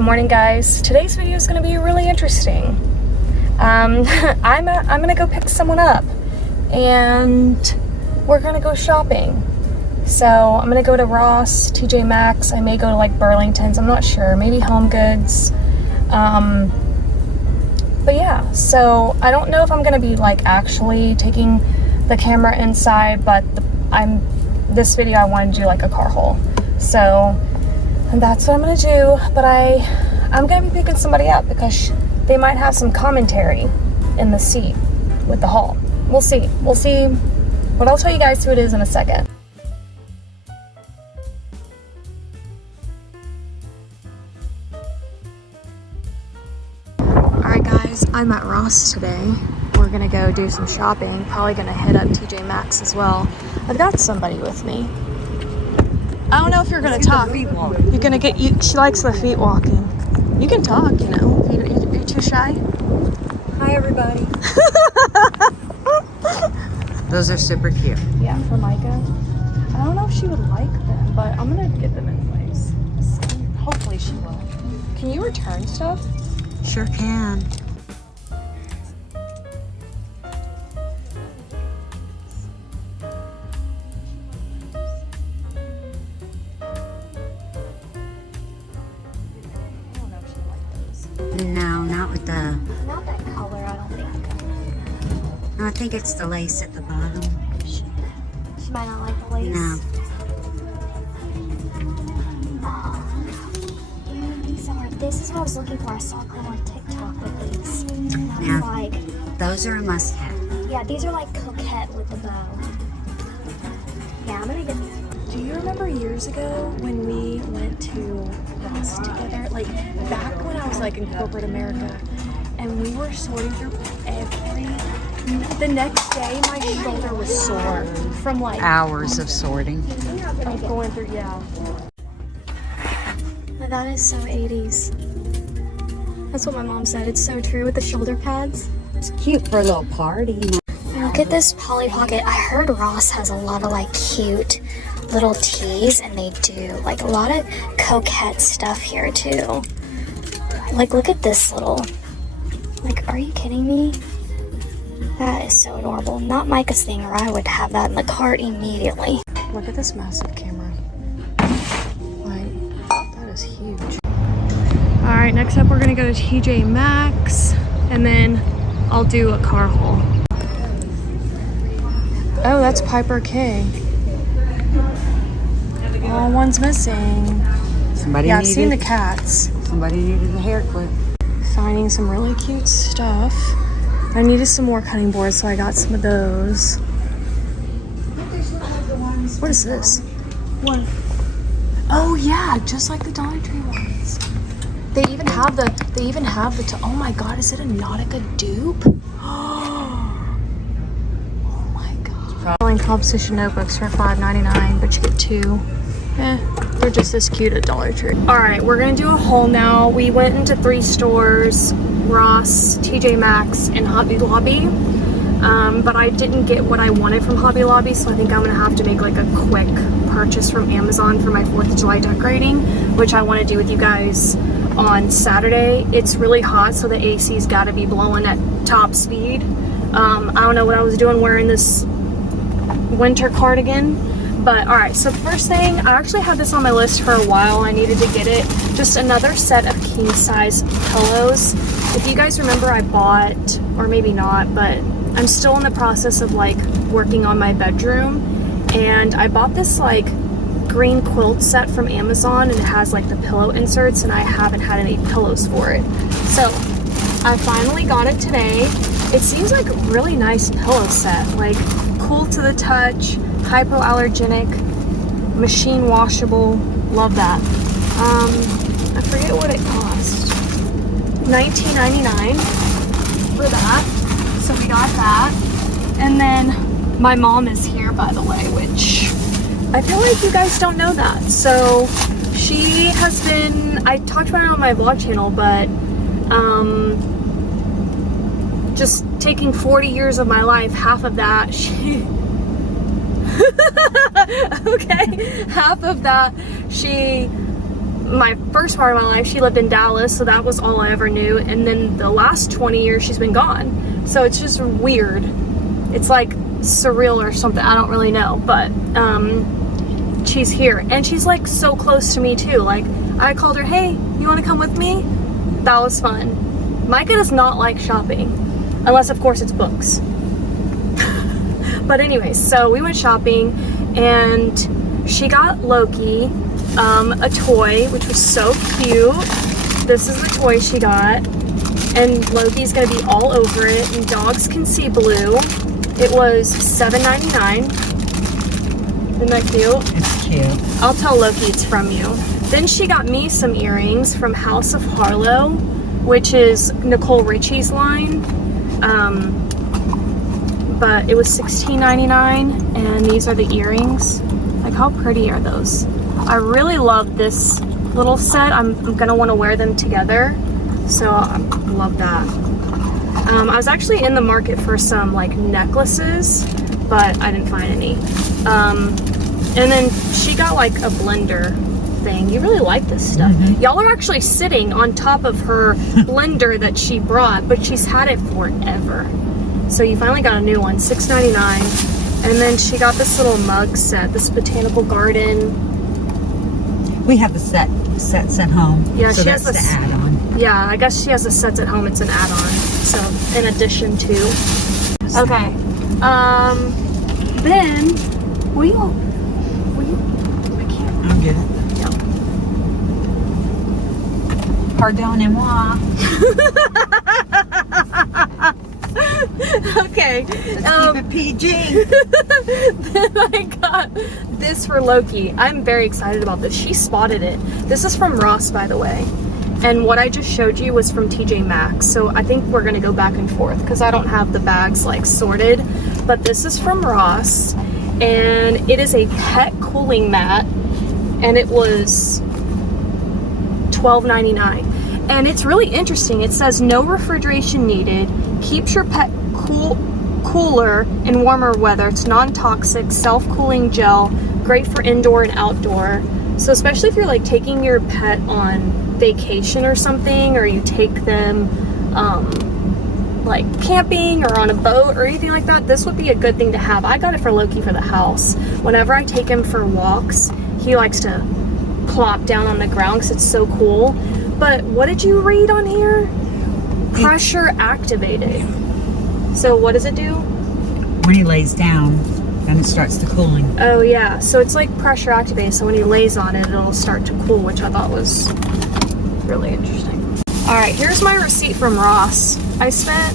Good morning, guys. Today's video is going to be really interesting. I'm gonna go pick someone up and we're gonna go shopping. So I'm gonna go to Ross, TJ Maxx. I may go to like Burlington's, I'm not sure, maybe Home Goods. But yeah, so I don't know if I'm gonna be like actually taking the camera inside, but this video I want to do like a car haul. So that's what I'm gonna do, but I'm gonna be picking somebody up because they might have some commentary in the seat with the haul. We'll see, but I'll tell you guys who it is in a second. Alright guys, I'm at Ross today. We're gonna go do some shopping, probably gonna hit up TJ Maxx as well. I've got somebody with me. I don't know if you're gonna talk. You're gonna get she likes the feet walking. You can talk, you know. You're too shy. Hi everybody. Those are super cute. Yeah, for Micah. I don't know if she would like them, but I'm gonna get them anyways. Hopefully she will. Can you return stuff? Sure can. No, not with the... Not that color, I don't think. No, I think it's the lace at the bottom. She might not like the lace. No. This is what I was looking for. I saw a girl on TikTok with these. And I was like... Those are a must-have. Yeah, these are like coquette with the bow. Yeah, I'm gonna get these. Do you remember years ago when we went to Ross together? Like, back when I was like in corporate America, and we were sorting through the next day, my shoulder was sore from like... Hours of sorting. Of going through, yeah. That is so 80s. That's what my mom said. It's so true with the shoulder pads. It's cute for a little party. Look at this Polly Pocket. I heard Ross has a lot of like cute little tees, and they do like a lot of coquette stuff here too. Like, look at this little, like, are you kidding me? That is so adorable. Not Micah's thing, or I would have that in the cart immediately. Look at this massive camera. Like, that is huge. All right, next up we're gonna go to TJ Maxx, and then I'll do a car haul. Oh, that's Piper K. Oh, one's missing. Somebody I've seen the cats. Somebody needed a hair clip. Finding some really cute stuff. I needed some more cutting boards, so I got some of those. What is this? One. Oh yeah, just like the Dollar Tree ones. They even have the, oh my god, is it a Nautica dupe? Oh my god. Selling composition notebooks for $5.99, but you get two. They're just as cute at Dollar Tree. Alright, we're gonna do a haul now. We went into 3 stores, Ross, TJ Maxx, and Hobby Lobby. But I didn't get what I wanted from Hobby Lobby, so I think I'm gonna have to make like a quick purchase from Amazon for my 4th of July decorating, which I want to do with you guys on Saturday. It's really hot, so the AC's gotta be blowing at top speed. I don't know what I was doing wearing this winter cardigan. But alright, so the first thing, I actually had this on my list for a while. I needed to get it. Just another set of king size pillows. If you guys remember, I bought, or maybe not, but I'm still in the process of like working on my bedroom. And I bought this like green quilt set from Amazon, and it has like the pillow inserts, and I haven't had any pillows for it. So I finally got it today. It seems like a really nice pillow set, like cool to the touch, hypoallergenic, machine washable. Love that. I forget what it cost. $19.99 for that. So we got that. And then my mom is here, by the way, which I feel like you guys don't know that. So she has been, I talked about it on my vlog channel, but just taking 40 years of my life, half of that she okay, half of that she my first part of my life, she lived in Dallas, so that was all I ever knew. And then the last 20 years, she's been gone. So it's just weird. It's like surreal or something. I don't really know, but she's here. And she's like so close to me too. Like, I called her, hey, you want to come with me? That was fun. Micah does not like shopping, unless of course it's books. But anyways, so we went shopping and she got Loki a toy, which was so cute. This is the toy she got, and Loki's gonna be all over it, and dogs can see blue. It was $7.99. Isn't that cute? It's cute. I'll tell Loki it's from you. Then she got me some earrings from House of Harlow, which is Nicole Richie's line. But it was $16.99, and these are the earrings. Like, how pretty are those? I really love this little set. I'm gonna want to wear them together, so I love that. I was actually in the market for some like necklaces, but I didn't find any. And then she got like a blender thing. You really like this stuff. Y'all are actually sitting on top of her blender that she brought, but she's had it forever. So you finally got a new one, $6.99. And then she got this little mug set, this botanical garden. We have the sets at home. Yeah, so she has that's this, the add-on. Yeah, I guess she has the sets at home. It's an add-on. So in addition to. Okay. Then I can't. I'll get it. Yeah. Pardon et moi. Okay. Keep it PG. Then I got this for Loki. I'm very excited about this. She spotted it. This is from Ross, by the way. And what I just showed you was from TJ Maxx. So I think we're gonna go back and forth because I don't have the bags like sorted. But this is from Ross, and it is a pet cooling mat, and it was $12.99. And it's really interesting. It says no refrigeration needed. Keeps your pet cooler in warmer weather. It's non-toxic, self-cooling gel, great for indoor and outdoor. So especially if you're like taking your pet on vacation or something, or you take them like camping or on a boat or anything like that, this would be a good thing to have. I got it for Loki for the house. Whenever I take him for walks, he likes to plop down on the ground because it's so cool. But what did you read on here? Pressure activated. So what does it do? When he lays down, then it starts the cooling. Oh yeah, so it's like pressure activated, so when he lays on it, it'll start to cool, which I thought was really interesting. All right, here's my receipt from Ross. I spent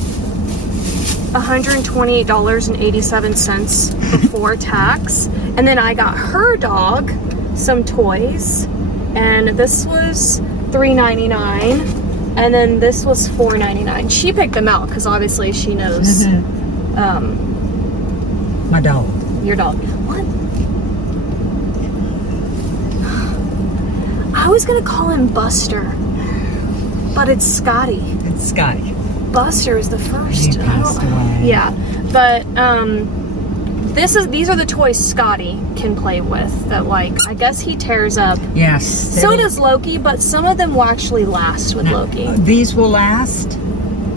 $128.87 before tax, and then I got her dog some toys, and this was $3.99, and then this was $4.99. She picked them out because obviously she knows. My dog. Your dog. What? I was gonna call him Buster, but it's Scotty. It's Scotty. Buster is the first. He passed away. Yeah, but these are the toys Scotty can play with. That, like, I guess he tears up. Yes. So does Loki, but some of them will actually last with Loki. These will last.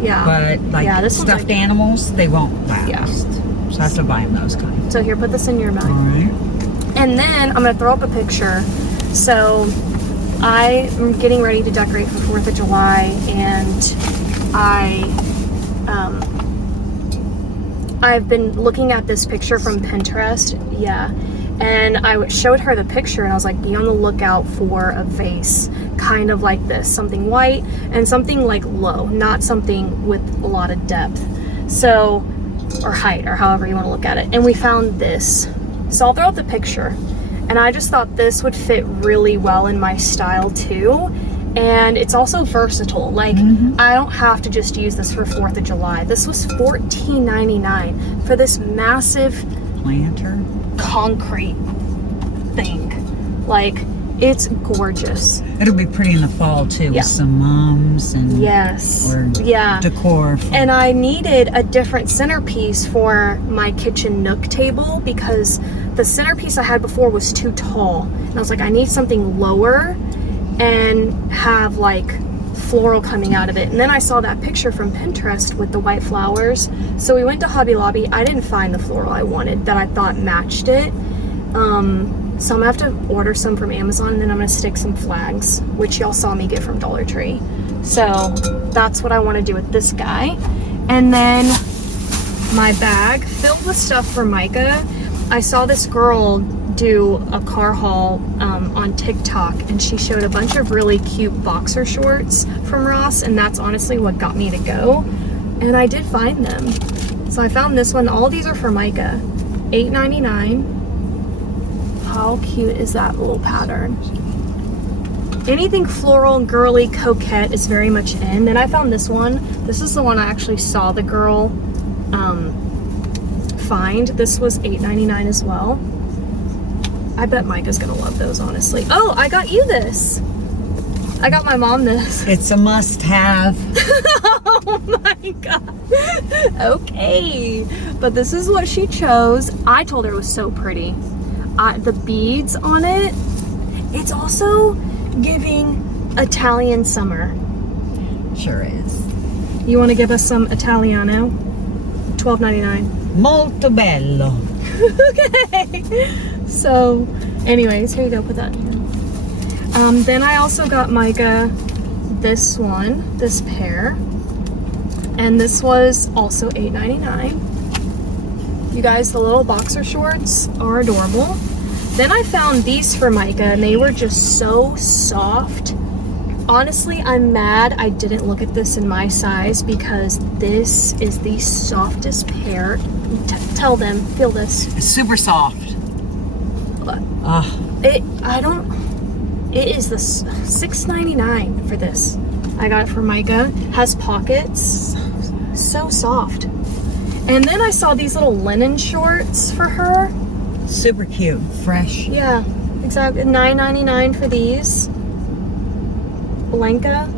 Yeah. But like this one's stuffed like, animals, they won't last. Yeah. So I have to buy them those kinds. So here, put this in your bag. All right. And then I'm gonna throw up a picture. So I am getting ready to decorate for 4th of July, and I've been looking at this picture from Pinterest. Yeah. And I showed her the picture, and I was like, be on the lookout for a vase kind of like this, something white and something like low, not something with a lot of depth. So, or height, or however you want to look at it. And we found this. So I'll throw out the picture. And I just thought this would fit really well in my style too. And it's also versatile. Like, I don't have to just use this for 4th of July. This was $14.99 for this massive Planter. concrete thing. Like, it's gorgeous. It'll be pretty in the fall too, Yeah. with some mums and Yes. or Yeah. decor. And I needed a different centerpiece for my kitchen nook table because the centerpiece I had before was too tall. And I was like, I need something lower. and have like floral coming out of it. And then I saw that picture from Pinterest with the white flowers. So we went to Hobby Lobby. I didn't find the floral I wanted that I thought matched it. So I'm gonna have to order some from Amazon, and then I'm gonna stick some flags, which y'all saw me get from Dollar Tree. So that's what I want to do with this guy. And then my bag filled with stuff for Micah. I saw this girl do a car haul on TikTok, and she showed a bunch of really cute boxer shorts from Ross, and that's honestly what got me to go. And I did find them. So I found this one. All these are for Micah. $8.99. How cute is that little pattern? Anything floral, girly, coquette is very much in. Then I found this one. This is the one I actually saw the girl find. This was $8.99 as well. I bet Micah's gonna love those, honestly. Oh, I got you this. I got my mom this. It's a must-have. Oh my god. Okay, but this is what she chose. I told her it was so pretty. The beads on it. It's also giving Italian summer. Sure is. You want to give us some Italiano? $12.99. Molto bello. Okay. So, anyways, here you go. Put that here. Then I also got Micah this one, this pair, and this was also $8.99. You guys, the little boxer shorts are adorable. Then I found these for Micah, and they were just so soft. Honestly, I'm mad I didn't look at this in my size, because this is the softest pair. Tell them, feel this. It's super soft. It is the $6.99 for this. I got it for Micah. Has pockets. So soft. And then I saw these little linen shorts for her. Super cute. Fresh. Yeah, exactly. $9.99 for these. Blanca.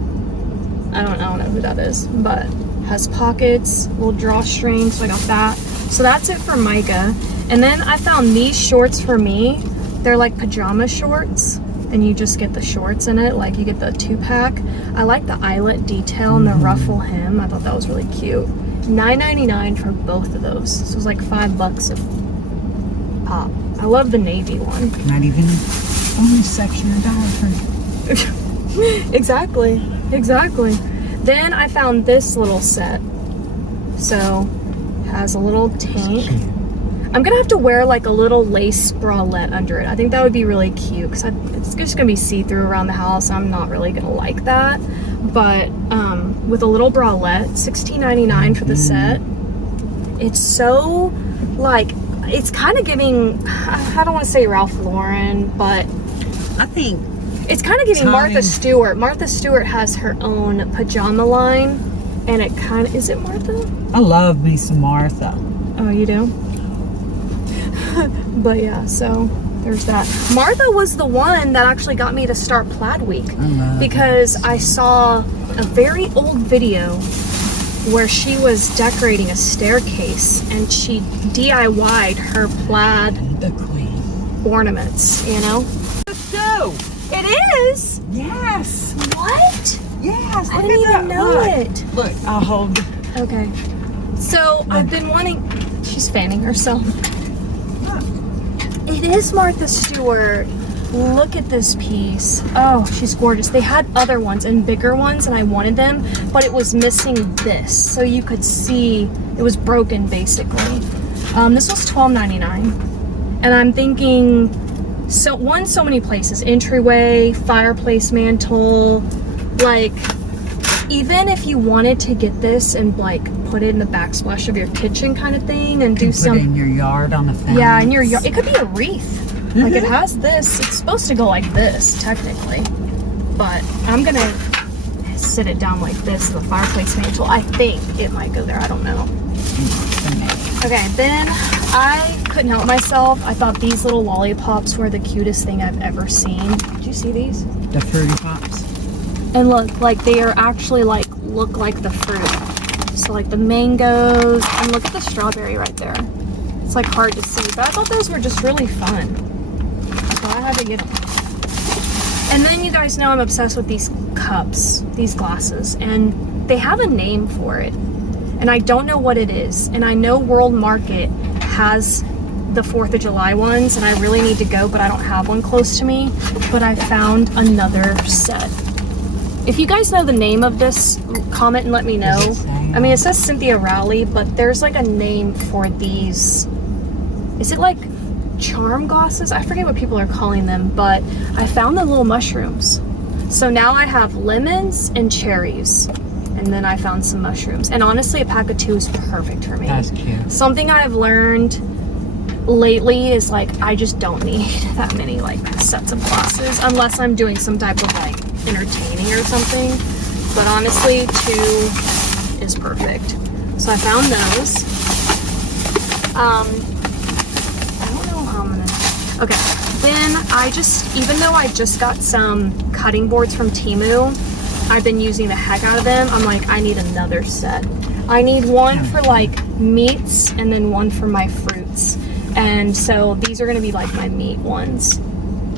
I don't know who that is, but has pockets, little drawstring, so I got that. So that's it for Micah. And then I found these shorts for me. They're like pajama shorts, and you just get the shorts in it, like you get the 2-pack. I like the eyelet detail and the ruffle hem. I thought that was really cute. $9.99 for both of those. So it was like $5 a pop. I love the navy one. Not even on this section of Dollar Tree. Exactly. Then I found this little set. So has a little tank. I'm gonna have to wear like a little lace bralette under it. I think that would be really cute, because it's just gonna be see-through around the house. I'm not really gonna like that. But with a little bralette, $16.99 for the set. It's so like, it's kind of giving, I don't want to say Ralph Lauren, but I think it's kind of giving Martha Stewart. Martha Stewart has her own pajama line, and it kind of, is it Martha? I love me some Martha. Oh, you do? But yeah, so there's that. Martha was the one that actually got me to start Plaid Week, because I saw a very old video where she was decorating a staircase, and she DIY'd her plaid ornaments, you know? So, It is? yes. What? Yes. I didn't even know it. Look, I'll hold. Okay. So I've been wanting, she's fanning herself. It is Martha Stewart. Look at this piece. Oh, she's gorgeous. They had other ones and bigger ones, and I wanted them, but it was missing this. So you could see it was broken, basically. This was $12.99. And I'm thinking, so many places. Entryway, fireplace mantle. Like, even if you wanted to get this and like put it in the backsplash of your kitchen kind of thing, and do some put it in your yard on the fence. Yeah, in your yard. It could be a wreath. Like, it has this. It's supposed to go like this, technically. But I'm gonna sit it down like this in the fireplace mantle. I think it might go there. I don't know. Okay, then I couldn't help myself. I thought these little lollipops were the cutest thing I've ever seen. Did you see these? The Fruity Pops. And look, like they are actually like, look like the fruit. So like the mangoes, and look at the strawberry right there. It's like hard to see, but I thought those were just really fun. So I had to get them. And then you guys know I'm obsessed with these cups, these glasses, and they have a name for it. And I don't know what it is. And I know World Market has the 4th of July ones, and I really need to go, but I don't have one close to me. But I found another set. If you guys know the name of this, comment and let me know. I mean, it says Cynthia Rowley, but there's like a name for these. Is it like charm glasses? I forget what people are calling them, but I found the little mushrooms. So now I have lemons and cherries, and then I found some mushrooms. And honestly, a pack of 2 is perfect for me. That's cute. Something I've learned lately is like, I just don't need that many like sets of glasses unless I'm doing some type of like entertaining or something. But honestly, 2 is perfect. So I found those. I don't know how I'm gonna. Okay, then I just, even though I just got some cutting boards from Temu, I've been using the heck out of them. I'm like, I need another set. I need one for like meats and then one for my fruits. And so these are gonna be like my meat ones.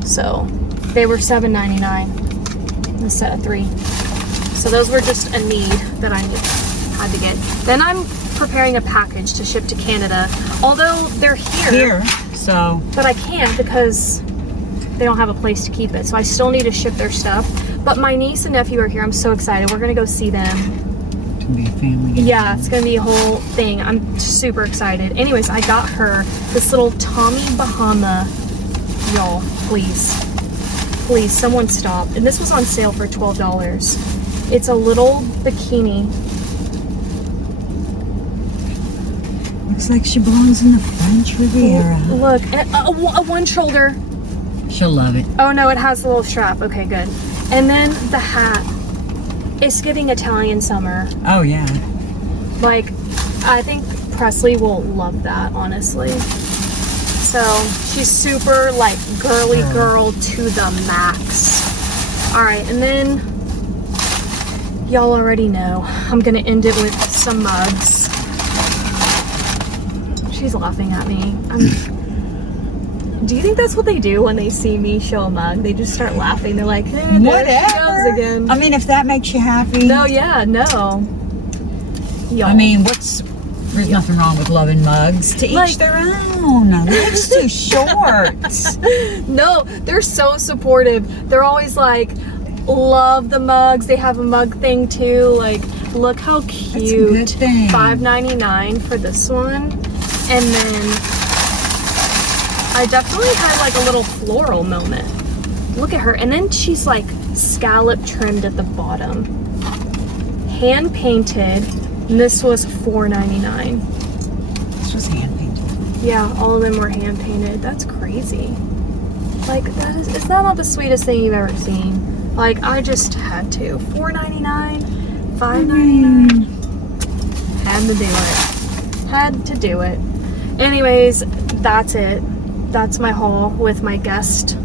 So they were $7.99, a set of 3. So those were just a need that I had to get. Then I'm preparing a package to ship to Canada. Although they're here, so. But I can't because they don't have a place to keep it. So I still need to ship their stuff. But my niece and nephew are here. I'm so excited. We're gonna go see them. It's gonna be a family game. Yeah, it's gonna be a whole thing. I'm super excited. Anyways, I got her this little Tommy Bahama. Y'all, please, please, someone stop. And this was on sale for $12. It's a little bikini. Looks like she belongs in the French Riviera. Look, and a one shoulder. She'll love it. Oh no, it has a little strap. Okay, good. And then the hat. It's giving Italian summer. Oh yeah. Like, I think Presley will love that, honestly. So she's super like girly girl to the max. All right, and then y'all already know I'm gonna end it with some mugs. She's laughing at me. Do you think that's what they do when they see me show a mug? They just start laughing. They're like, hey, there she goes again. I mean, if that makes you happy. No, yeah, no. Y'all. I mean, there's nothing wrong with loving mugs. To each their own. Life's too short. No, they're so supportive. They're always like, love the mugs. They have a mug thing too. Like, look how cute. That's a good thing. $5.99 for this one. And then I definitely had like a little floral moment. Look at her. And then she's like scallop trimmed at the bottom. Hand painted. And this was $4.99. This was hand painted. Yeah, all of them were hand painted. That's crazy. Like, is that not the sweetest thing you've ever seen? Like, I just had to. $4.99, $5.99. Had to do it. Had to do it. Anyways, that's it. That's my haul with my guest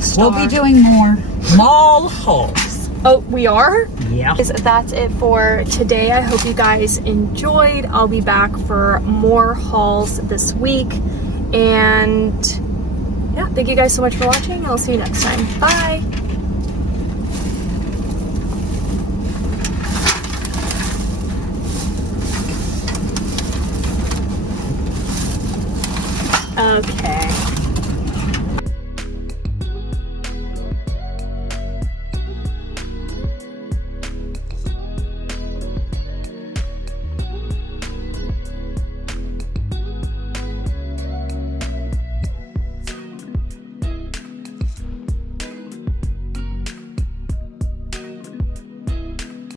star. We'll be doing more mall hauls. Oh, we are? Yeah. That's it for today. I hope you guys enjoyed. I'll be back for more hauls this week. And yeah, thank you guys so much for watching. I'll see you next time. Bye. Okay.